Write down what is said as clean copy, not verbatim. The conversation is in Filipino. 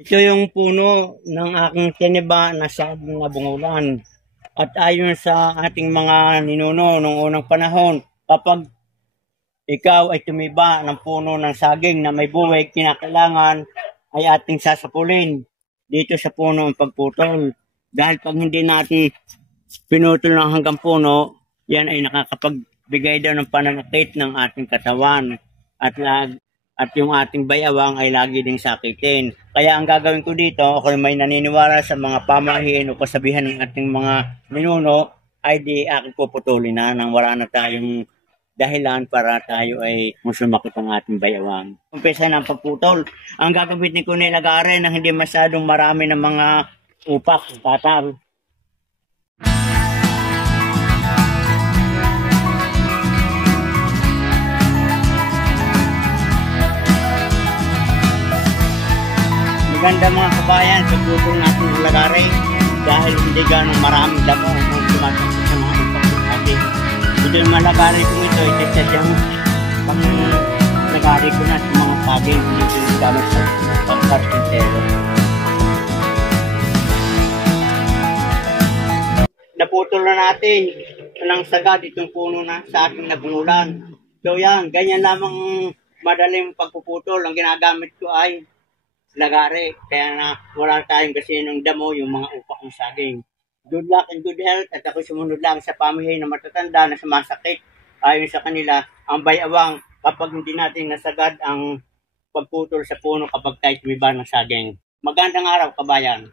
Ito yung puno ng aking tiniba na saging na bungulan. At ayon sa ating mga ninuno noong unang panahon, kapag ikaw ay tumiba ng puno ng saging na may buwig, kinakailangan ay ating sasapulin dito sa puno ang pagputol. Dahil pag hindi natin pinutol ng hanggang puno, yan ay nakakapagbigay daw ng pananakit ng ating katawan. At yung ating bayawang ay lagi ding sakitin. Kaya ang gagawin ko dito, ako may naniniwala sa mga pamahiin o kasabihan ng ating mga ninuno, ay di aking puputulin na nang wala na tayong dahilan para tayo ay musumakit ang ating bayawang. Umpisa ng pagputol. Ang gagamitin ko nilagari na hindi masyadong marami ng mga upak, tatal. Maganda mga kabayan, pagputol natin ng lagari dahil hindi ganong maraming damo ang tumatakot sa mga upak natin. Ito yung mga lagari ko ito siyang pang lagari ko na sa mga saging, hindi ko yung gamit sa pang-karpintero. Naputol na natin ng sagad itong puno na sa ating nabungulan. So yan, ganyan lamang madaling pagpuputol. Ang ginagamit ko ay lagari. Kaya na wala tayong kasi ng damo yung mga upak ng saging. Good luck and good health at ako sumunod lang sa pamahiin na matatanda na sumasakit. Ayon sa kanila, ang bayawang kapag hindi natin nasagad ang pagputol sa puno kapag tayo tumiba ng saging. Magandang araw, kabayan.